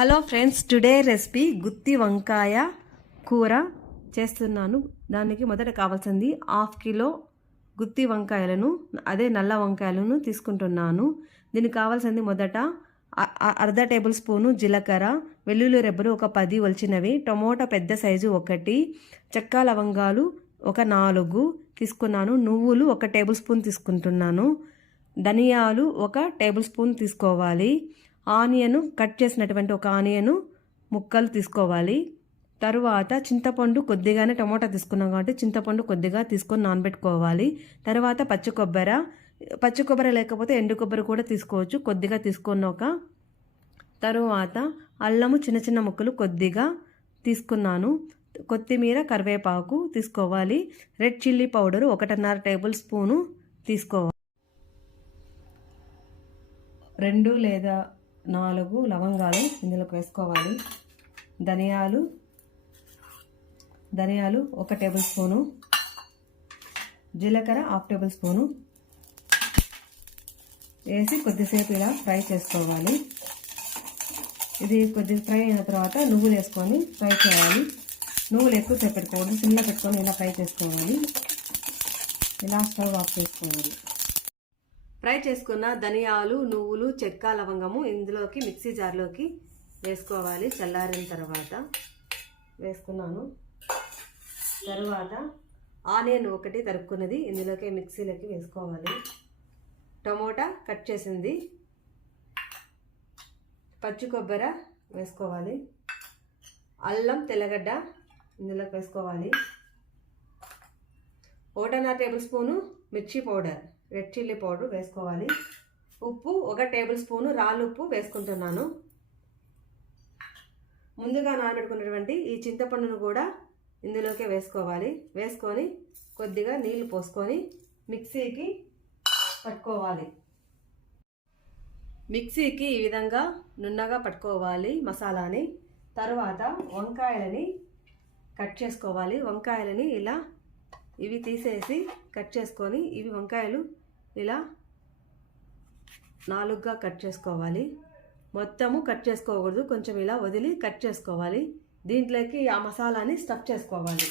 Hello friends today recipe గుత్తి వంకాయ కూర చేస్తున్నాను. దానికి మొదట కావాల్సింది హాఫ్ కిలో గుత్తి వంకాయలను అదే నల్ల వంకాయలను తీసుకుంటున్నాను. దీనికి కావాల్సింది మొదట అర్ధ టేబుల్ స్పూను జీలకర్ర వెల్లుల్లి రెబ్బలు ఒక పది ఒలిచినవి టమోటా పెద్ద సైజు ఒకటి చెక్క లవంగాలు ఒక నాలుగు తీసుకున్నాను నువ్వులు ఒక టేబుల్ స్పూన్ తీసుకుంటున్నాను ధనియాలు ఒక టేబుల్ స్పూన్ తీసుకోవాలి ఆనియన్ కట్ చేసినటువంటి ఒక ఆనియన్ ముక్కలు తీసుకోవాలి. తరువాత చింతపండు కొద్దిగానే టమోటా తీసుకున్నాం కాబట్టి చింతపండు కొద్దిగా తీసుకొని నానబెట్టుకోవాలి. తర్వాత పచ్చి కొబ్బరి. పచ్చి కొబ్బరి లేకపోతే ఎండు కొబ్బరి కూడా తీసుకోవచ్చు. కొద్దిగా తీసుకున్నాక తరువాత అల్లము చిన్న చిన్న ముక్కలు కొద్దిగా తీసుకున్నాను. కొత్తిమీర కరివేపాకు తీసుకోవాలి. రెడ్ చిల్లీ పౌడరు ఒకటిన్నర టేబుల్ స్పూను తీసుకోవాలి. రెండు లేదా నాలుగు లవంగాలు ఇందులోకి వేసుకోవాలి. ధనియాలు ధనియాలు ఒక టేబుల్ స్పూను. జీలకర్ర హాఫ్ టేబుల్ స్పూను. వేసి కొద్దిసేపు ఇలా ఫ్రై చేసుకోవాలి. ఇది కొద్ది ఫ్రై అయిన తర్వాత నువ్వులు వేసుకొని ఫ్రై చేయాలి. నువ్వులు ఎక్కువసేపు పెట్టుకోవద్దు చిన్న పెట్టుకొని ఇలా ఫ్రై చేసుకోవాలి. ఇలా స్టవ్ ఆఫ్ చేసుకోవాలి. ఫ్రై చేసుకున్న ధనియాలు నువ్వులు చెక్క లవంగము ఇందులోకి మిక్సీ జార్లోకి వేసుకోవాలి. చల్లారిన తర్వాత వేసుకున్నాను. తర్వాత ఆనియన్ ఒకటి తరుక్కున్నది. ఇందులోకి మిక్సీలోకి వేసుకోవాలి. టమోటా కట్ చేసింది. పచ్చి కొబ్బరి వేసుకోవాలి. అల్లం తెల్లగడ్డ ఇందులోకి వేసుకోవాలి. ఒకటన్నర టేబుల్ స్పూను మిర్చి పౌడర్. రెడ్ చిల్లీ పౌడర్ వేసుకోవాలి. ఉప్పు ఒక టేబుల్ స్పూను రాళ్ళు ఉప్పు వేసుకుంటున్నాను. ముందుగా నానబెట్టుకున్నటువంటి ఈ చింతపండును కూడా ఇందులోకే వేసుకోవాలి. వేసుకొని కొద్దిగా నీళ్ళు పోసుకొని మిక్సీకి పట్టుకోవాలి. మిక్సీకి ఈ విధంగా నున్నగా పట్టుకోవాలి మసాలాని. తర్వాత వంకాయలని కట్ చేసుకోవాలి. వంకాయలని ఇలా ఇవి తీసేసి కట్ చేసుకొని ఇవి వంకాయలు ఇలా నాలుగుగా కట్ చేసుకోవాలి. మొత్తము కట్ చేసుకోకూడదు. కొంచెం ఇలా వదిలి కట్ చేసుకోవాలి. దీంట్లోకి ఆ మసాలాని స్టఫ్ చేసుకోవాలి.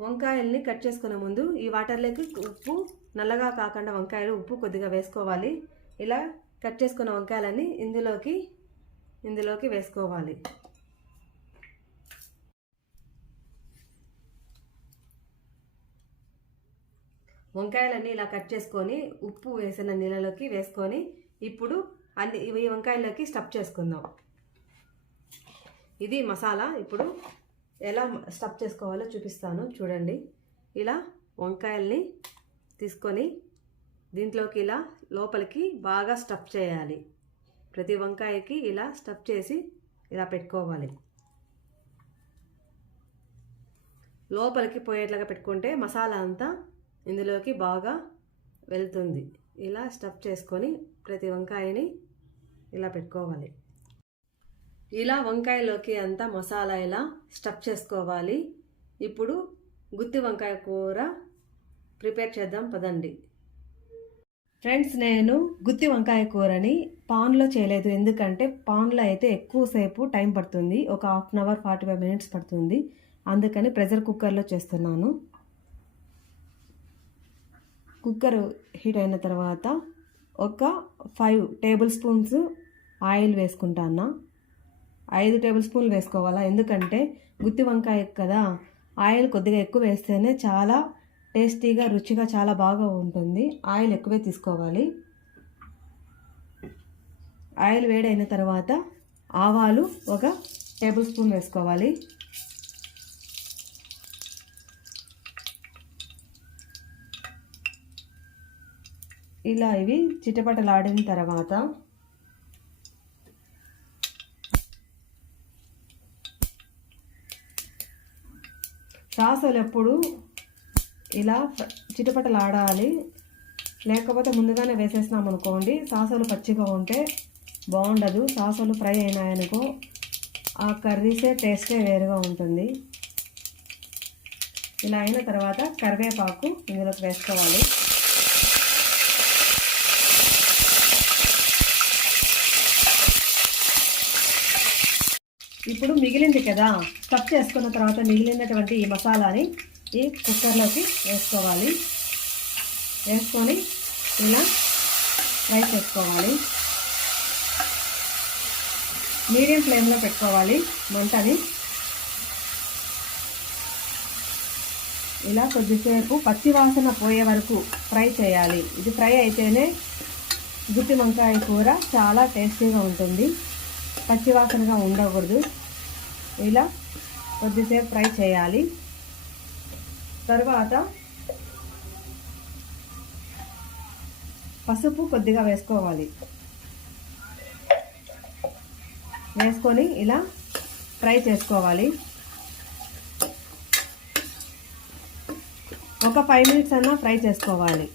వంకాయల్ని కట్ చేసుకునే ముందు ఈ వాటర్లోకి ఉప్పు నల్లగా కాకుండా వంకాయలు ఉప్పు కొద్దిగా వేసుకోవాలి. ఇలా కట్ చేసుకున్న వంకాయలన్నీ ఇందులోకి ఇందులోకి వేసుకోవాలి. వంకాయలన్నీ ఇలా కట్ చేసుకొని ఉప్పు వేసిన నీళ్ళలోకి వేసుకొని ఇప్పుడు అన్ని ఈ వంకాయలోకి స్టఫ్ చేసుకుందాం. ఇది మసాలా. ఇప్పుడు ఎలా స్టఫ్ చేసుకోవాలో చూపిస్తాను. చూడండి. ఇలా వంకాయల్ని తీసుకొని దీంట్లోకి ఇలా లోపలికి బాగా స్టఫ్ చేయాలి. ప్రతి వంకాయకి ఇలా స్టఫ్ చేసి ఇలా పెట్టుకోవాలి. లోపలికి పోయేట్లాగా పెట్టుకుంటే మసాలా అంతా ఇందులోకి బాగా వెళ్తుంది. ఇలా స్టఫ్ చేసుకొని ప్రతి వంకాయని ఇలా పెట్టుకోవాలి. ఇలా వంకాయలోకి అంతా మసాలా ఇలా స్టఫ్ చేసుకోవాలి. ఇప్పుడు గుత్తి వంకాయ కూర ప్రిపేర్ చేద్దాం పదండి. ఫ్రెండ్స్ నేను గుత్తి వంకాయ కూరని పాన్లో చేయలేదు. ఎందుకంటే పాన్లో అయితే ఎక్కువసేపు టైం పడుతుంది. ఒక half an hour forty five minutes పడుతుంది. అందుకని ప్రెషర్ కుక్కర్లో చేస్తున్నాను. కుక్కర్ హీట్ అయిన తర్వాత ఒక ఫైవ్ టేబుల్ స్పూన్స్ ఆయిల్ వేసుకుంటాను ఐదు టేబుల్ స్పూన్లు వేసుకోవాలా? ఎందుకంటే గుత్తి వంకాయ కదా ఆయిల్ కొద్దిగా ఎక్కువ వేస్తేనే చాలా టేస్టీగా రుచిగా చాలా బాగా ఉంటుంది. ఆయిల్ ఎక్కువే తీసుకోవాలి. ఆయిల్ వేడైన తర్వాత ఆవాలు ఒక టేబుల్ స్పూన్ వేసుకోవాలి. ఇలా ఇవి చిటపటలాడిన తర్వాత సాసలు ఎప్పుడు ఇలా చిటపటలాడాలి లేకపోతే ముందుగానే వేసేసినాం అనుకోండి సాసలు పచ్చిగా ఉంటే బాగుండదు. సాసలు ఫ్రై అయినాయనుకో ఆ కర్రీసే టేస్టే వేరుగా ఉంటుంది. ఇలా అయిన తర్వాత కరివేపాకు ఇందులోకి వేసుకోవాలి. ఇప్పుడు మిగిలింది కదా కట్ చేసుకున్న తర్వాత మిగిలినటువంటి ఈ మసాలాని ఈ కుక్కర్లోకి వేసుకోవాలి. వేసుకొని ఇలా ఫ్రై చేసుకోవాలి. మీడియం ఫ్లేమ్లో పెట్టుకోవాలి మంటని. ఇలా కొద్దిసేపు పచ్చి వాసన పోయే వరకు ఫ్రై చేయాలి. ఇది ఫ్రై అయితేనే గుత్తి వంకాయ కూర చాలా టేస్టీగా ఉంటుంది. పచ్చివాసనగా ఉండకూడదు. ఇలా కొద్దిసేపు ఫ్రై చేయాలి. తర్వాత పసుపు కొద్దిగా వేసుకోవాలి. వేసుకొని ఇలా ఫ్రై చేసుకోవాలి. ఒక ఫైవ్ మినిట్స్ అన్నా ఫ్రై చేసుకోవాలి.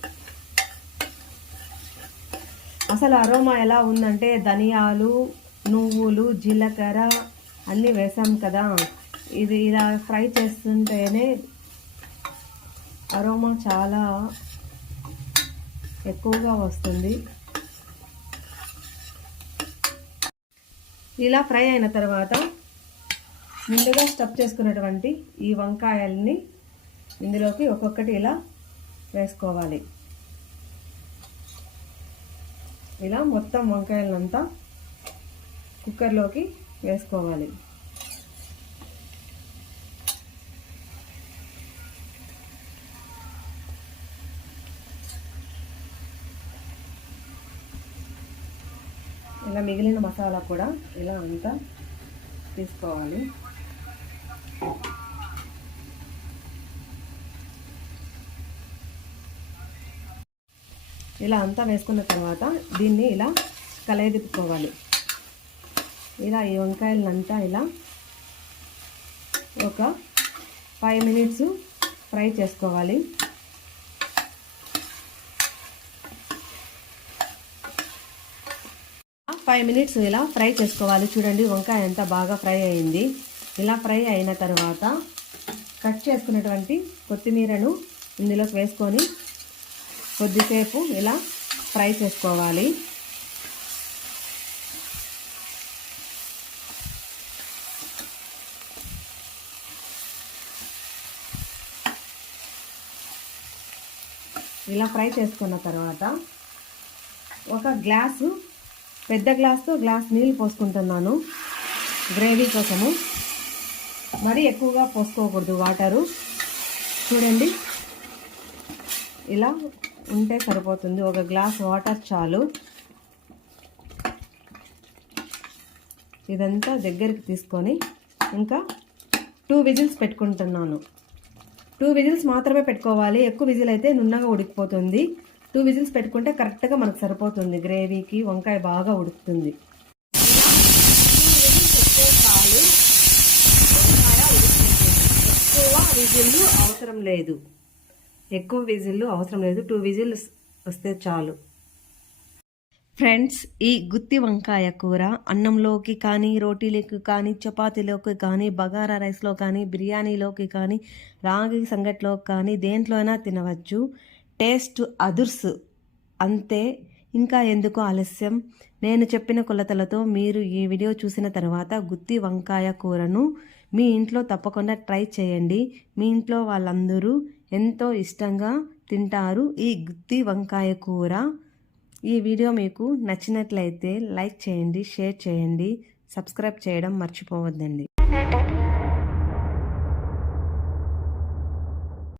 అసలు అరోమా ఎలా ఉందంటే ధనియాలు నువ్వులు జీలకర్ర అన్నీ వేసాం కదా. ఇది ఇలా ఫ్రై చేస్తుంటేనే అరోమా చాలా ఎక్కువగా వస్తుంది. ఇలా ఫ్రై అయిన తర్వాత ముందుగా స్టఫ్ చేసుకున్నటువంటి ఈ వంకాయల్ని ఇందులోకి ఒక్కొక్కటి ఇలా వేసుకోవాలి. ఇలా మొత్తం వంకాయలంతా కుక్కర్లోకి వేసుకోవాలి. ఇలా మిగిలిన మసాలా కూడా ఇలా అంతా తీసుకోవాలి. ఇలా అంతా వేసుకున్న తర్వాత దీన్ని ఇలా కలయదిప్పుకోవాలి ఇలా ఈ వంకాయలంతా ఇలా ఒక ఫైవ్ మినిట్స్ ఫ్రై చేసుకోవాలి. ఫైవ్ మినిట్స్ ఇలా ఫ్రై చేసుకోవాలి. చూడండి వంకాయ అంతా బాగా ఫ్రై అయింది. ఇలా ఫ్రై అయిన తర్వాత కట్ చేసుకున్నటువంటి కొత్తిమీరను ఇందులోకి వేసుకొని కొద్దిసేపు ఇలా ఫ్రై చేసుకోవాలి. ఇలా ఫ్రై చేసుకున్న తర్వాత ఒక గ్లాసు పెద్ద గ్లాస్తో గ్లాస్ నీళ్ళు పోసుకుంటున్నాను. గ్రేవీ కోసము. మరీ ఎక్కువగా పోసుకోకూడదు వాటరు. చూడండి. ఇలా ఉంటే సరిపోతుంది. ఒక గ్లాస్ వాటర్ చాలు. ఇదంతా దగ్గరికి తీసుకొని ఇంకా టూ విజిల్స్ పెట్టుకుంటున్నాను. టూ విజిల్స్ మాత్రమే పెట్టుకోవాలి. ఎక్కువ విజిల్ అయితే నున్నగా ఉడికిపోతుంది. టూ విజిల్స్ పెట్టుకుంటే కరెక్ట్గా మనకు సరిపోతుంది. గ్రేవీకి వంకాయ బాగా ఉడుకుతుంది. చాలు వంకాయ ఎక్కువ విజిల్లు అవసరం లేదు. ఎక్కువ విజిల్లు అవసరం లేదు. టూ విజిల్స్ వస్తే చాలు. ఫ్రెండ్స్ ఈ గుత్తి వంకాయ కూర అన్నంలోకి కానీ రోటీలోకి కానీ చపాతీలోకి కానీ బగారా రైస్లో కానీ బిర్యానీలోకి కానీ రాగి సంగట్లో కానీ దేంట్లో అయినా తినవచ్చు. టేస్ట్ అదుర్స్. అంతే. ఇంకా ఎందుకు ఆలస్యం? నేను చెప్పిన కొలతలతో మీరు ఈ వీడియో చూసిన తర్వాత గుత్తి వంకాయ కూరను మీ ఇంట్లో తప్పకుండా ట్రై చేయండి. మీ ఇంట్లో వాళ్ళందరూ ఎంతో ఇష్టంగా తింటారు ఈ గుత్తి వంకాయ కూర. ఈ వీడియో మీకు నచ్చినట్లయితే లైక్ చేయండి షేర్ చేయండి సబ్స్క్రైబ్ చేయడం మర్చిపోవద్దండి.